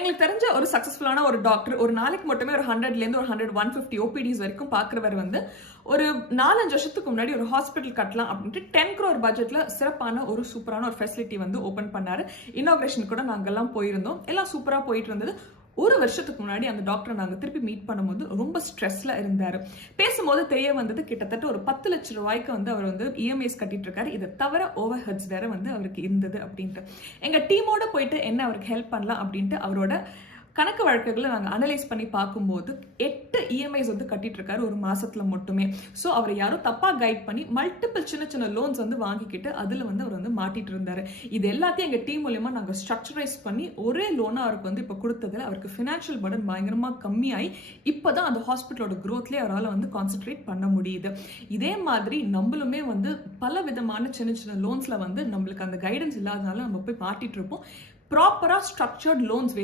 எங்களுக்கு தெரிஞ்ச ஒரு சக்சஸ்ஃபுல்லான ஒரு டாக்டர் ஒரு நாளைக்கு மட்டுமே ஒரு 100லேருந்து ஒரு 100-150 ஓபிடிஸ் வரைக்கும் பார்க்குறவர் வந்து ஒரு 4-5 வருஷத்துக்கு முன்னாடி ஒரு ஹாஸ்பிட்டல் கட்டலாம் அப்படின்ட்டு 10 crore பட்ஜெட்ல சிறப்பான ஒரு சூப்பரான ஒரு ஃபெசிலிட்டி வந்து ஓப்பன் பண்ணாரு. இனாகிரேஷன் கூட நாங்கெல்லாம் போயிருந்தோம். எல்லாம் சூப்பரா போயிட்டு இருந்தது. ஒரு வருஷத்துக்கு முன்னாடி அந்த டாக்டரை நாங்க திருப்பி மீட் பண்ணும்போது ரொம்ப ஸ்ட்ரெஸ்ல இருந்தாரு. பேசும்போது தெரிய வந்தது கிட்டத்தட்ட ஒரு 10 லட்சம் ரூபாய்க்கு வந்து அவர் வந்து இஎம்ஐஸ் கட்டிட்டு இருக்காரு. இதை தவிர ஓவர் ஹெட்ஸ் வேற வந்து அவருக்கு இருந்தது அப்படின்ட்டு எங்க டீமோட போயிட்டு என்ன அவருக்கு ஹெல்ப் பண்ணலாம் அப்படின்ட்டு அவரோட கணக்கு வழக்குகளை நாங்கள் அனலைஸ் பண்ணி பார்க்கும்போது 8 இஎம்ஐஸ் வந்து கட்டிட்டு இருக்காரு ஒரு மாசத்துல மட்டுமே. ஸோ அவர் யாரும் தப்பா கைட் பண்ணி மல்டிபிள் சின்ன சின்ன லோன்ஸ் வந்து வாங்கிக்கிட்டு அதுல வந்து அவர் வந்து மாட்டிட்டு இருந்தாரு. இது எல்லாத்தையும் எங்க டீம் மூலியமா நாங்கள் ஸ்ட்ரக்சரைஸ் பண்ணி ஒரே லோனா அவருக்கு வந்து இப்போ கொடுத்ததுல அவருக்கு ஃபினான்ஷியல் பர்டன் பயங்கரமா கம்மியாகி இப்போதான் அந்த ஹாஸ்பிட்டலோட க்ரோத்லேயே அவரால் வந்து கான்சென்ட்ரேட் பண்ண முடியுது. இதே மாதிரி நம்மளுமே வந்து பல விதமான சின்ன சின்ன லோன்ஸ்ல வந்து நம்மளுக்கு அந்த கைடன்ஸ் இல்லாதனால நம்ம போய் மாட்டிட்டு இருப்போம். ப்ராப்பரா ஸ்ட்ரக்சர்ட் லோன்ஸ் வேணும்.